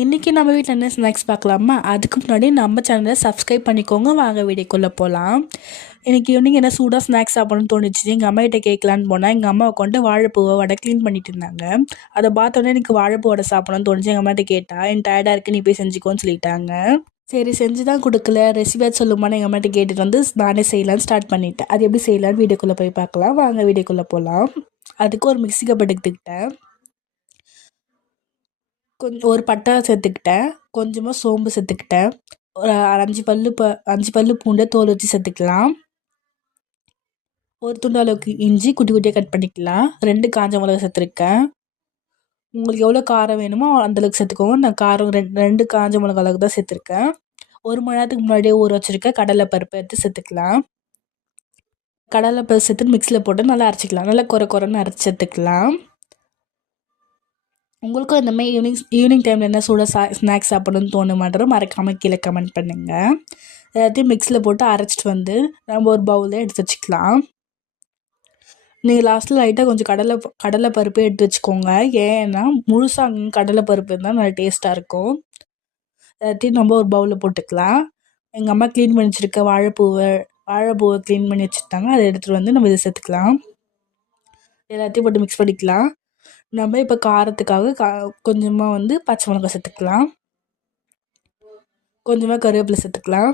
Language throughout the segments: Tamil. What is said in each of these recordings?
இன்றைக்கி நம்ம வீட்டில் என்ன ஸ்நாக்ஸ் பார்க்கலாமா? அதுக்கு முன்னாடி நம்ம சேனலை சப்ஸ்கிரைப் பண்ணிக்கோங்க. வாங்க வீடியோக்குள்ளே போகலாம். இன்றைக்கி ஈவினிங் என்ன சூடாக ஸ்நாக்ஸ் சாப்பிடணும்னு தோணுச்சு. எங்கள் அம்மாகிட்ட கேட்கலான்னு போனால் எங்கள் அம்மா உட்காந்து வாழைப்பூவை வடை க்ளீன் பண்ணிட்டு இருந்தாங்க. அதை பார்த்தோன்னே எனக்கு வாழைப்பூ வடை சாப்பிடணும்னு தோணுச்சு. எங்கள் அம்மாட்ட கேட்டால் எனக்கு டயர்டாக இருக்குது, நீ போய் செஞ்சுக்கோன்னு சொல்லிட்டாங்க. சரி செஞ்சு தான் கொடுக்கல, ரெசிபியாக சொல்லுமான்னு எங்கள் அம்மாட்ட கேட்டுட்டு வந்து நானே செய்யலான்னு ஸ்டார்ட் பண்ணிட்டேன். அது எப்படி செய்யலான்னு வீடியோக்குள்ளே போய் பார்க்கலாம். வாங்க வீடியோக்குள்ளே போகலாம். அதுக்கு ஒரு மிக்ஸி கப் எடுத்துக்கிட்டேன். கொஞ்சம் ஒரு பட்டை சேர்த்துக்கிட்டேன், கொஞ்சமாக சோம்பு சேர்த்துக்கிட்டேன், ஒரு 5 பல்லு பூண்டை தோல் வச்சு சேர்த்துக்கலாம். ஒரு துண்டு அளவுக்கு இஞ்சி குட்டி குட்டியாக கட் பண்ணிக்கலாம். 2 காஞ்ச மிளகா சேர்த்துருக்கேன். உங்களுக்கு எவ்வளோ காரம் வேணுமோ அந்தளவுக்கு சேர்த்துக்கோங்க. நான் காரம் 2 காஞ்ச மிளகா அளவுக்கு தான் சேர்த்துருக்கேன். 1 மணி நேரத்துக்கு முன்னாடியே ஊற வச்சுருக்க கடலைப்பருப்பு எடுத்து சேர்த்துக்கலாம். கடலைப்பருப்பு சேர்த்து மிக்ஸியில் போட்டு நல்லா அரைச்சிக்கலாம். நல்லா குறைன்னு அரைச்சி சேர்த்துக்கலாம். உங்களுக்கும் இந்தமாதிரி ஈவினிங் டைமில் என்ன சூடாக ஸ்நாக்ஸ் சாப்பிடணும்னு தோணுமான்றதை மறக்காமல் கீழே கமெண்ட் பண்ணுங்கள். எல்லாத்தையும் மிக்ஸியில் போட்டு அரைச்சிட்டு வந்து நம்ம ஒரு பவுலில் எடுத்து வச்சுக்கலாம். நீங்கள் லாஸ்ட்டில் லைட்டாக கொஞ்சம் கடலை பருப்பு எடுத்து வச்சுக்கோங்க. ஏன்னா முழுசாக கடலை பருப்பு இருந்தால் நல்லா டேஸ்ட்டாக இருக்கும். எல்லாத்தையும் நம்ம ஒரு பவுலில் போட்டுக்கலாம். எங்கள் அம்மா க்ளீன் பண்ணி வச்சுருக்க வாழைப்பூவை க்ளீன் பண்ணி வச்சுருந்தாங்க. அதை எடுத்துகிட்டு வந்து நம்ம இதை சேர்த்துக்கலாம். எல்லாத்தையும் போட்டு மிக்ஸ் பண்ணிக்கலாம். நம்ம இப்போ காரத்துக்காக கொஞ்சமாக வந்து பச்சை மிளகாய் சேர்த்துக்கலாம். கொஞ்சமாக கருவேப்பிலை சேர்த்துக்கலாம்.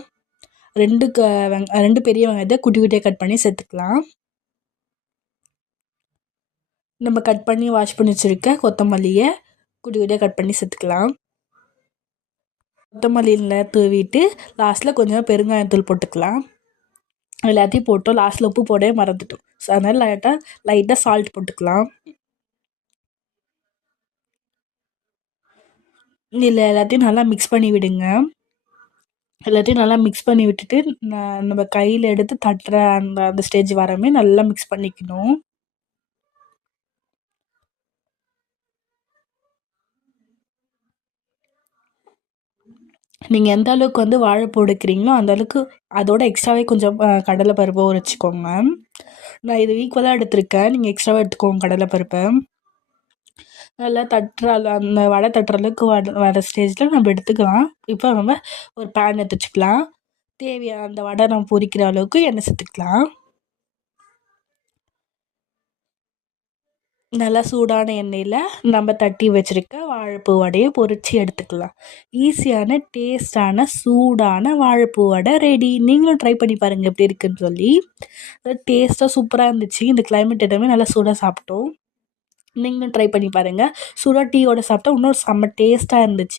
2 பெரிய வெங்காயத்தை குட்டி குட்டியாக கட் பண்ணி சேர்த்துக்கலாம். நம்ம கட் பண்ணி வாஷ் பண்ணி வச்சுருக்க கொத்தமல்லியை குட்டி குட்டியாக கட் பண்ணி சேர்த்துக்கலாம். கொத்தமல்லியில் தூவிட்டு லாஸ்ட்டில் கொஞ்சமாக பெருங்காயத்தூள் போட்டுக்கலாம். எல்லாத்தையும் போட்டோம். லாஸ்ட்டில் உப்பு போடவே மறந்துட்டோம். ஸோ அதனால் லைட்டாக சால்ட் போட்டுக்கலாம். இதில் எல்லாத்தையும் நல்லா மிக்ஸ் பண்ணி விடுங்க. எல்லாத்தையும் நல்லா மிக்ஸ் பண்ணி விட்டுட்டு நம்ம கையில் எடுத்து தட்டுற அந்த ஸ்டேஜ் வரமே நல்லா மிக்ஸ் பண்ணிக்கணும். நீங்கள் எந்த அளவுக்கு வந்து வாழைப்பூ எடுக்கிறீங்களோ அந்த அளவுக்கு அதோட எக்ஸ்ட்ராவே கொஞ்சம் கடலைப்பருப்பை ஊற வச்சுக்கோங்க. நான் இது ஈக்குவலாக எடுத்திருக்கேன். நீங்கள் எக்ஸ்ட்ராவாக எடுத்துக்கோங்க கடலைப்பருப்பை. நல்லா அந்த வடை தட்டுற அளவுக்கு வர ஸ்டேஜில் நம்ம எடுத்துக்கலாம். இப்போ நம்ம ஒரு பேன் எடுத்து வச்சுக்கலாம். தேவையான அந்த வடை நம்ம பொரிக்கிற அளவுக்கு எண்ணெய் சேர்த்துக்கலாம். நல்லா சூடான எண்ணெயில் நம்ம தட்டி வச்சுருக்க வாழைப்பூ வடையை பொரித்து எடுத்துக்கலாம். ஈஸியான டேஸ்டான சூடான வாழைப்பூ வடை ரெடி. நீங்களும் ட்ரை பண்ணி பாருங்கள் எப்படி இருக்குதுன்னு சொல்லி. டேஸ்ட்டாக சூப்பராக இருந்துச்சு. இந்த கிளைமேட் எல்லாமே நல்லா சூடாக சாப்பிட்டோம். நீங்களும் ட்ரை பண்ணி பாருங்கள். சூடாக டீயோட சாப்பிட்டா இன்னும் செம்ம டேஸ்ட்டாக இருந்துச்சு.